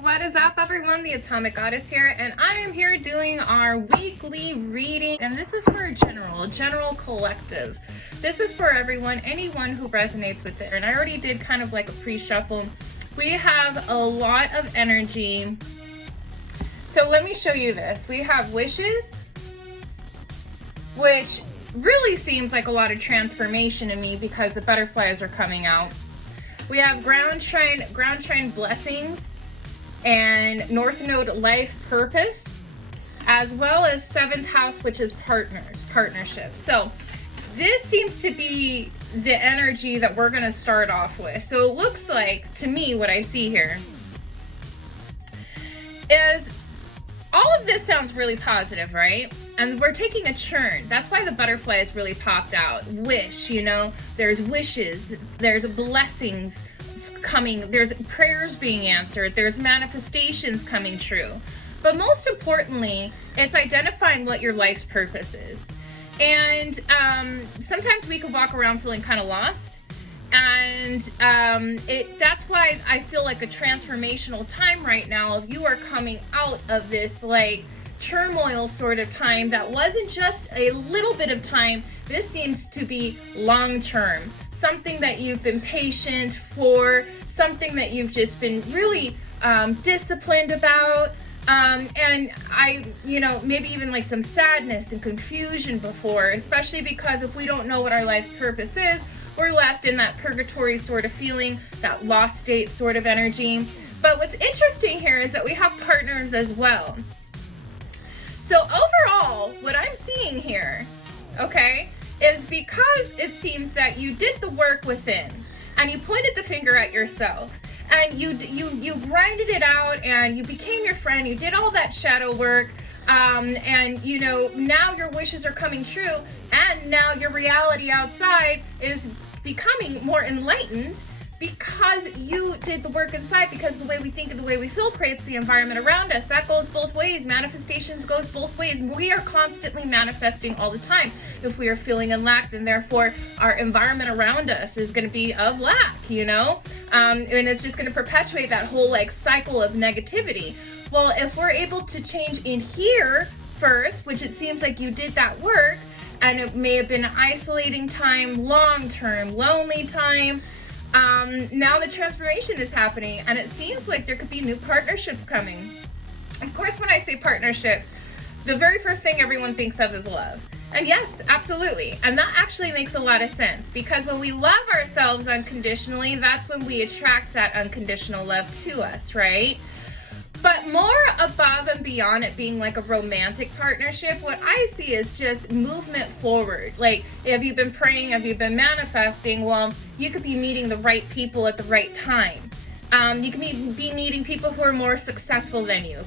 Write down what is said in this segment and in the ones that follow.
What is up, everyone? The Atomic Goddess here, and I am here doing our weekly reading, and this is for a general collective. This is for everyone, anyone who resonates with it, and I already did kind of like a pre-shuffle. We have a lot of energy, so let me show you this. We have wishes, which really seems like a lot of transformation in me because the butterflies are coming out. We have ground trine blessings, and North Node life purpose, as well as 7th house, which is partnership. So this seems to be the energy that we're going to start off with. So it looks like, to me, what I see here is all of this sounds really positive, right? And we're taking a churn. That's why the butterflies really popped out. Wish, you know, there's wishes, there's blessings coming, there's prayers being answered, there's manifestations coming true. But most importantly, it's identifying what your life's purpose is. And sometimes we can walk around feeling kind of lost. And that's why I feel like a transformational time right now of you are coming out of this like turmoil sort of time that wasn't just a little bit of time. This seems to be long term. Something that you've been patient for, something that you've just been really disciplined about. And maybe even like some sadness and confusion before, especially because if we don't know what our life's purpose is, we're left in that purgatory sort of feeling, that lost state sort of energy. But what's interesting here is that we have partners as well. So overall, what I'm seeing here, okay, is because it seems that you did the work within and you pointed the finger at yourself and you grinded it out and you became your friend, you did all that shadow work, and you know, now your wishes are coming true and now your reality outside is becoming more enlightened because you did the work inside, because the way we think and the way we feel creates the environment around us. That goes both ways. Manifestations goes both ways. We are constantly manifesting all the time if we are feeling in lack, and therefore our environment around us is going to be of lack, you know? And it's just going to perpetuate that whole like cycle of negativity. Well, if we're able to change in here first, which it seems like you did that work, and it may have been an isolating time, long-term, lonely time, now the transformation is happening, and it seems like there could be new partnerships coming. Of course, when I say partnerships, the very first thing everyone thinks of is love. And yes, absolutely. And that actually makes a lot of sense, because when we love ourselves unconditionally, that's when we attract that unconditional love to us, right? But more above and beyond it being like a romantic partnership, what I see is just movement forward. Like, have you been praying? Have you been manifesting? Well, you could be meeting the right people at the right time. You can be meeting people who are more successful than you,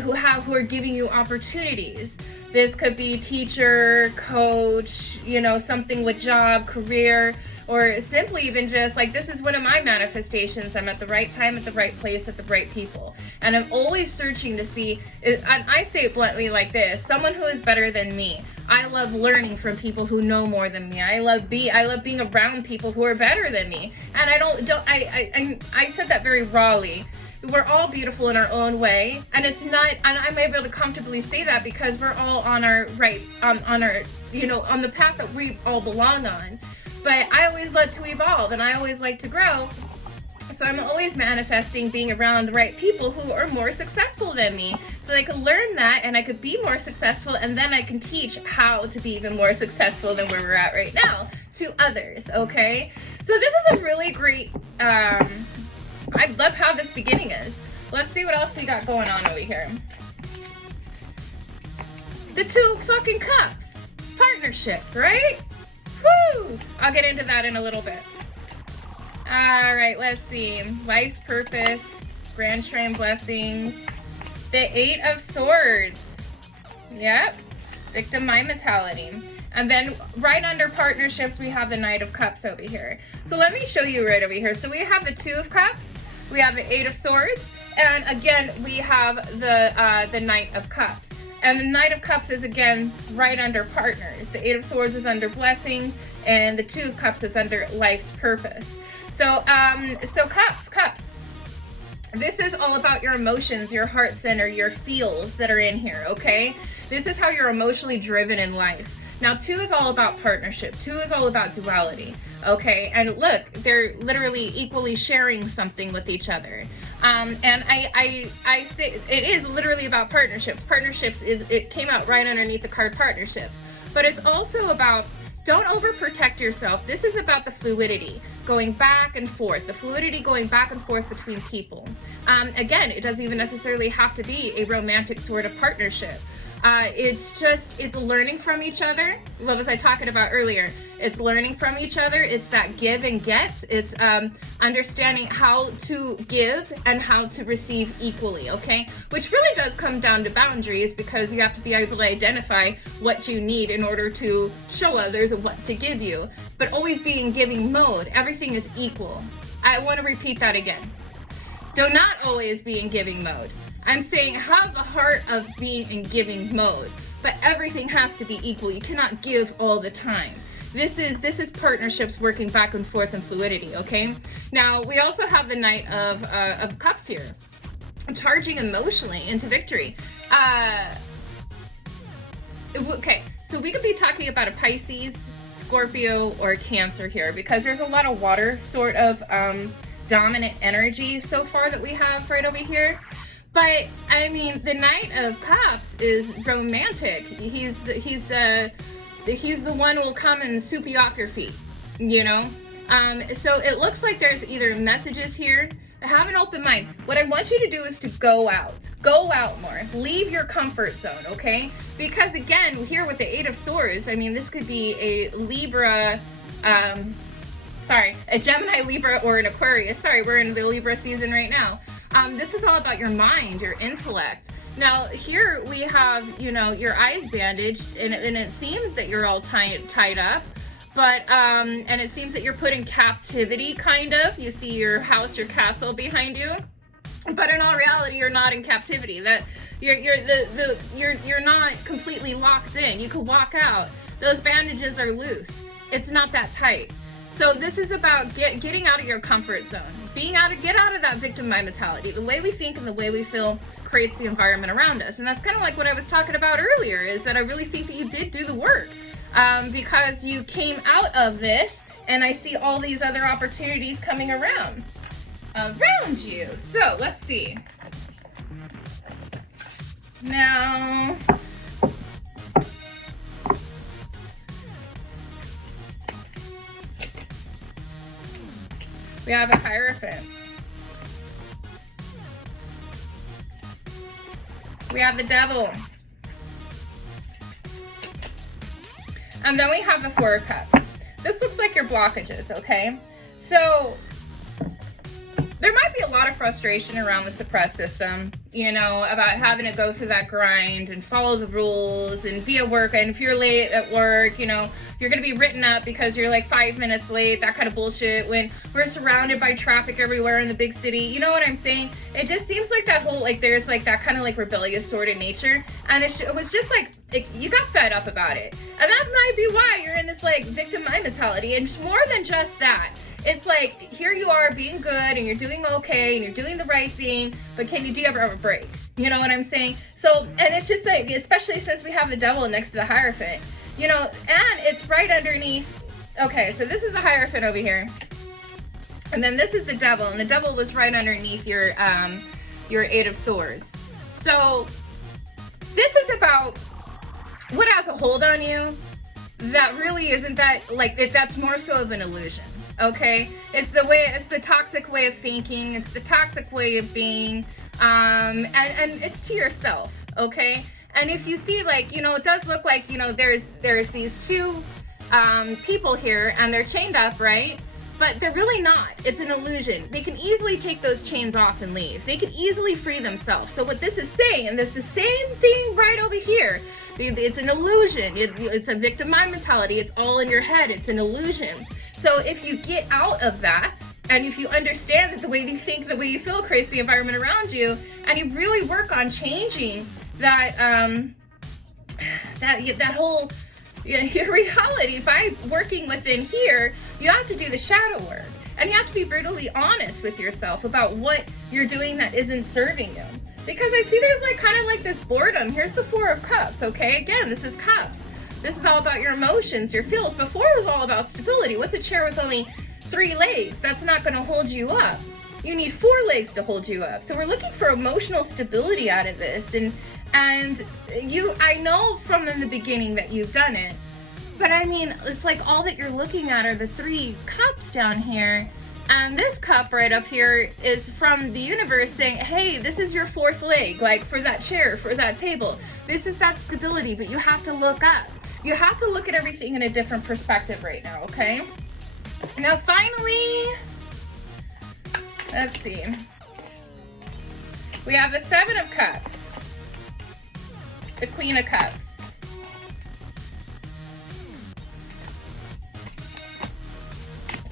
who are giving you opportunities. This could be teacher, coach, you know, something with job, career, or simply even just like, this is one of my manifestations. I'm at the right time, at the right place, at the right people. And I'm always searching to see, and I say it bluntly like this, someone who is better than me. I love learning from people who know more than me. I love being around people who are better than me. And I said that very rawly. We're all beautiful in our own way, and it's not, and I'm able to comfortably say that because we're all on our right, on our, you know, on the path that we all belong on. But I always love to evolve, and I always like to grow. So I'm always manifesting being around the right people who are more successful than me, so I can learn that and I could be more successful, and then I can teach how to be even more successful than where we're at right now to others, okay? So this is a really great, I love how this beginning is. Let's see what else we got going on over here. The 2 fucking cups. Partnership, right? Woo! I'll get into that in a little bit. All right, let's see. Life's purpose, grand trine blessings, the 8 of swords. Yep, victim mind mentality. And then right under partnerships, we have the Knight of Cups over here. So let me show you right over here. So we have the 2 of Cups, we have the 8 of Swords, and again, we have the Knight of Cups. And the Knight of Cups is again right under partners. The 8 of Swords is under blessings, and the 2 of Cups is under life's purpose. So, cups. This is all about your emotions, your heart center, your feels that are in here, okay? This is how you're emotionally driven in life. Now, 2 is all about partnership. 2 is all about duality, okay? And look, they're literally equally sharing something with each other. And I say it is literally about partnerships. Partnerships it came out right underneath the card partnerships. But it's also about, don't overprotect yourself. This is about the fluidity, going back and forth, the fluidity going back and forth between people. Again, it doesn't even necessarily have to be a romantic sort of partnership. It's learning from each other. What was I talking about earlier? It's learning from each other. It's that give and get. It's understanding how to give and how to receive equally, okay? Which really does come down to boundaries, because you have to be able to identify what you need in order to show others what to give you. But always be in giving mode. Everything is equal. I want to repeat that again. Do not always be in giving mode. I'm saying have the heart of being in giving mode, but everything has to be equal. You cannot give all the time. This is partnerships working back and forth in fluidity, okay? Now, we also have the Knight of Cups here, charging emotionally into victory. Okay, so we could be talking about a Pisces, Scorpio, or a Cancer here, because there's a lot of water sort of dominant energy so far that we have right over here. But I mean, the Knight of Cups is romantic. He's the one who will come and sweep you off your feet, you know? So it looks like there's either messages here. Have an open mind. What I want you to do is to go out more, leave your comfort zone, okay? Because again, here with the 8 of Swords, I mean, this could be a Libra, a Gemini, Libra, or an Aquarius. Sorry, we're in the Libra season right now. This is all about your mind, your intellect. Now, here we have, you know, your eyes bandaged, and it seems that you're all tied up, but, and it seems that you're put in captivity, kind of. You see your house, your castle behind you, but in all reality, you're not in captivity. That you're not completely locked in. You can walk out. Those bandages are loose. It's not that tight. So this is about getting out of your comfort zone, get out of that victim mind mentality. The way we think and the way we feel creates the environment around us. And that's kind of like what I was talking about earlier, is that I really think that you did do the work, because you came out of this, and I see all these other opportunities coming around you. So let's see. Now, we have a Hierophant. We have the Devil. And then we have the 4 of Cups. This looks like your blockages, okay? So there might be a lot of frustration around the suppressed system, you know, about having to go through that grind and follow the rules and be at work. And if you're late at work, you know, you're going to be written up because you're like 5 minutes late, that kind of bullshit, when we're surrounded by traffic everywhere in the big city. You know what I'm saying? It just seems like that whole, like, there's like that kind of like rebellious sort of nature. And it was just like, you got fed up about it. And that might be why you're in this like victim mind mentality. And more than just that, it's like, here you are being good and you're doing okay and you're doing the right thing, but do you ever have a break? You know what I'm saying? So, and it's just like, especially since we have the Devil next to the Hierophant, you know, and it's right underneath. Okay, so this is the Hierophant over here, and then this is the Devil, and the Devil was right underneath your 8 of Swords. So this is about what has a hold on you that really isn't that, like, that's more so of an illusion. Okay, it's the toxic way of thinking, it's the toxic way of being, and it's to yourself, okay? And if you see, like, you know, it does look like, you know, there's these 2 people here, and they're chained up, right? But they're really not. It's an illusion. They can easily take those chains off and leave. They can easily free themselves. So what this is saying, and this is the same thing right over here, it's an illusion. It's a victim mind mentality. It's all in your head. It's an illusion. So if you get out of that, and if you understand that the way you think, the way you feel creates the environment around you, and you really work on changing that that whole, your reality by working within here, you have to do the shadow work. And you have to be brutally honest with yourself about what you're doing that isn't serving you. Because I see there's like kind of like this boredom. Here's the Four of Cups, okay? Again, this is cups. This is all about your emotions, your feels. Before it was all about stability. What's a chair with only 3 legs? That's not going to hold you up. You need 4 legs to hold you up. So we're looking for emotional stability out of this. And I know from in the beginning that you've done it. But I mean, it's like all that you're looking at are the 3 cups down here. And this cup right up here is from the universe saying, hey, this is your 4th leg, like for that chair, for that table. This is that stability, but you have to look up. You have to look at everything in a different perspective right now, okay? Now, finally, let's see. We have the 7 of Cups, the Queen of Cups.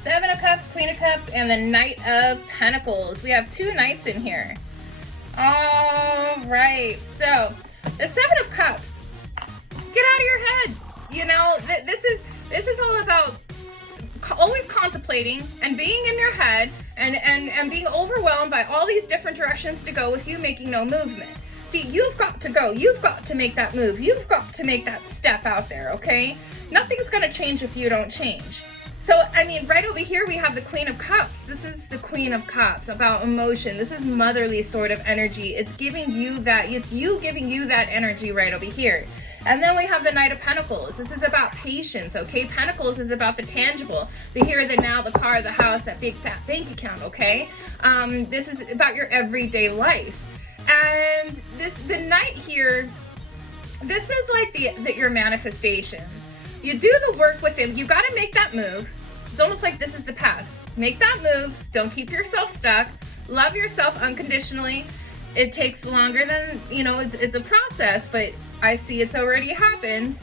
Seven of Cups, Queen of Cups, and the Knight of Pentacles. We have 2 knights in here. All right, so the 7 of Cups. Get out of your head. You know, this is all about always contemplating and being in your head and being overwhelmed by all these different directions to go with you making no movement. See, you've got to go. You've got to make that move. You've got to make that step out there, okay? Nothing's going to change if you don't change. So, I mean, right over here, we have the Queen of Cups. This is the Queen of Cups, about emotion. This is motherly sort of energy. It's giving you that, it's you giving you that energy right over here. And then we have the Knight of Pentacles. This is about patience, okay? Pentacles is about the tangible, the here, the now, the car, the house, that big fat bank account, okay? This is about your everyday life. And the Knight here, this is like your manifestations. You do the work with him. You got to make that move. It's almost like this is the past. Make that move. Don't keep yourself stuck. Love yourself unconditionally. It takes longer than, you know, it's a process, but I see it's already happened.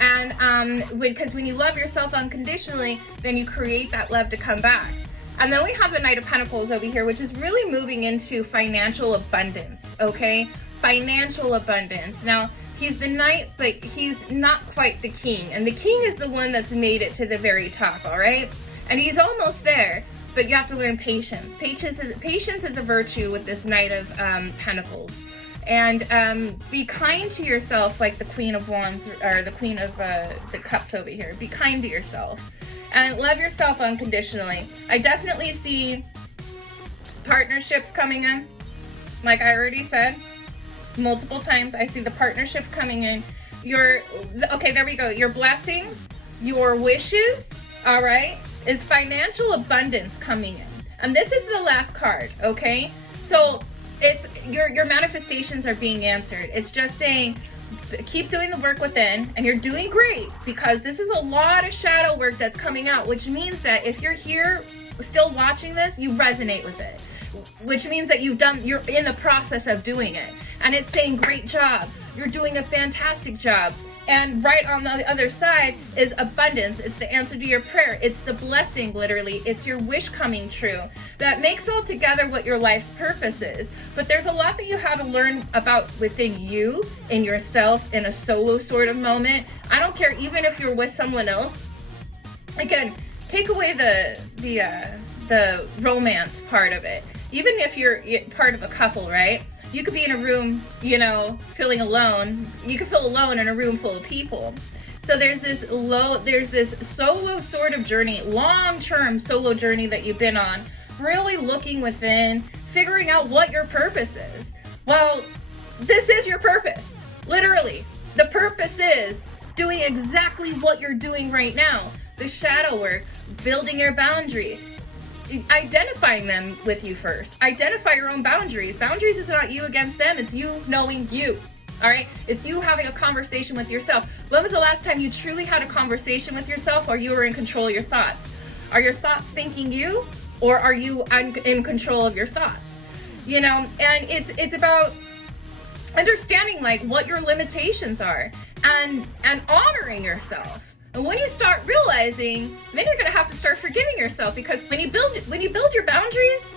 And because when you love yourself unconditionally, then you create that love to come back. And then we have the Knight of Pentacles over here, which is really moving into financial abundance, okay? Financial abundance. Now, he's the knight, but he's not quite the king. And the king is the one that's made it to the very top, all right? And he's almost there, but you have to learn patience. Patience is a virtue with this Knight of Pentacles. And be kind to yourself like the Queen of Wands, or the Queen of the Cups over here. Be kind to yourself. And love yourself unconditionally. I definitely see partnerships coming in, like I already said. Multiple times I see the partnerships coming in. Okay, there we go. Your blessings, your wishes, all right, is financial abundance coming in. And this is the last card, okay? So it's your manifestations are being answered. It's just saying keep doing the work within, and you're doing great, because this is a lot of shadow work that's coming out, which means that if you're here still watching this, you resonate with it, which means that you're in the process of doing it. And it's saying, great job. You're doing a fantastic job. And right on the other side is abundance. It's the answer to your prayer. It's the blessing, literally. It's your wish coming true. That makes all together what your life's purpose is. But there's a lot that you have to learn about within you, in yourself, in a solo sort of moment. I don't care, even if you're with someone else. Again, take away the romance part of it. Even if you're part of a couple, right? You could be in a room, you know, feeling alone. You could feel alone in a room full of people. So there's this solo sort of journey, long-term solo journey that you've been on, really looking within, figuring out what your purpose is. Well, this is your purpose, literally. The purpose is doing exactly what you're doing right now. The shadow work, building your boundaries, identifying them with you first. Identify your own boundaries. Boundaries is not you against them, it's you knowing you. All right? It's you having a conversation with yourself. When was the last time you truly had a conversation with yourself, or you were in control of your thoughts? Are your thoughts thinking you, or are you in control of your thoughts? You know, and it's about understanding like what your limitations are and honoring yourself. And when you start realizing, then you're going to have to start forgiving yourself, because when you build your boundaries,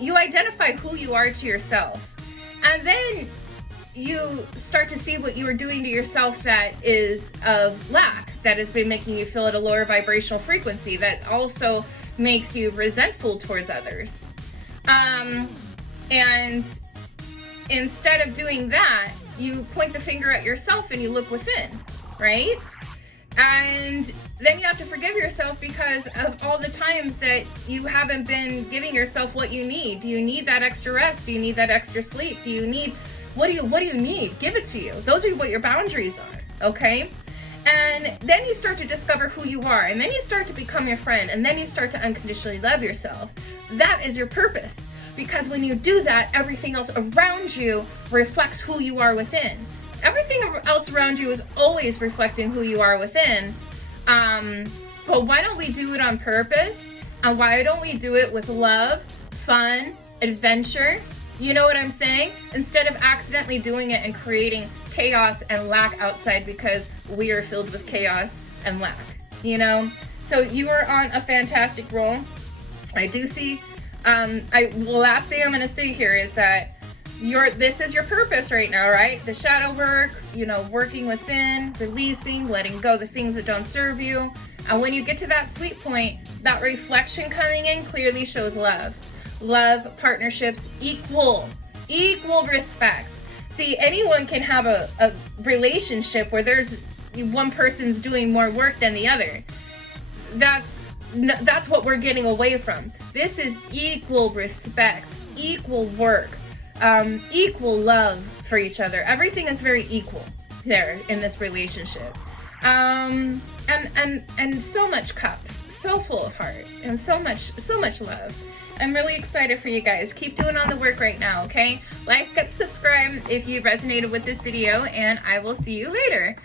you identify who you are to yourself. And then you start to see what you are doing to yourself that is of lack, that has been making you feel at a lower vibrational frequency, that also makes you resentful towards others. And instead of doing that, you point the finger at yourself and you look within, right? And then you have to forgive yourself because of all the times that you haven't been giving yourself what you need. Do you need that extra rest? Do you need that extra sleep? Do you need, what do you need? Give it to you. Those are what your boundaries are, okay? And then you start to discover who you are, and then you start to become your friend, and then you start to unconditionally love yourself. That is your purpose. Because when you do that, everything else around you reflects who you are within. Everything else around you is always reflecting who you are within. But why don't we do it on purpose? And why don't we do it with love, fun, adventure? You know what I'm saying? Instead of accidentally doing it and creating chaos and lack outside because we are filled with chaos and lack, you know? So you are on a fantastic roll. I do see, the last thing I'm gonna say here is that this is your purpose right now, right? The shadow work, you know, working within, releasing, letting go the things that don't serve you. And when you get to that sweet point, that reflection coming in clearly shows love. Love, partnerships, equal respect. See, anyone can have a relationship where there's one person's doing more work than the other. That's what we're getting away from. This is equal respect, equal work, equal love for each other. Everything is very equal there in this relationship. And so much cups, so full of heart, and so much love. I'm really excited for you guys. Keep doing all the work right now, okay? Like, subscribe if you resonated with this video, and I will see you later.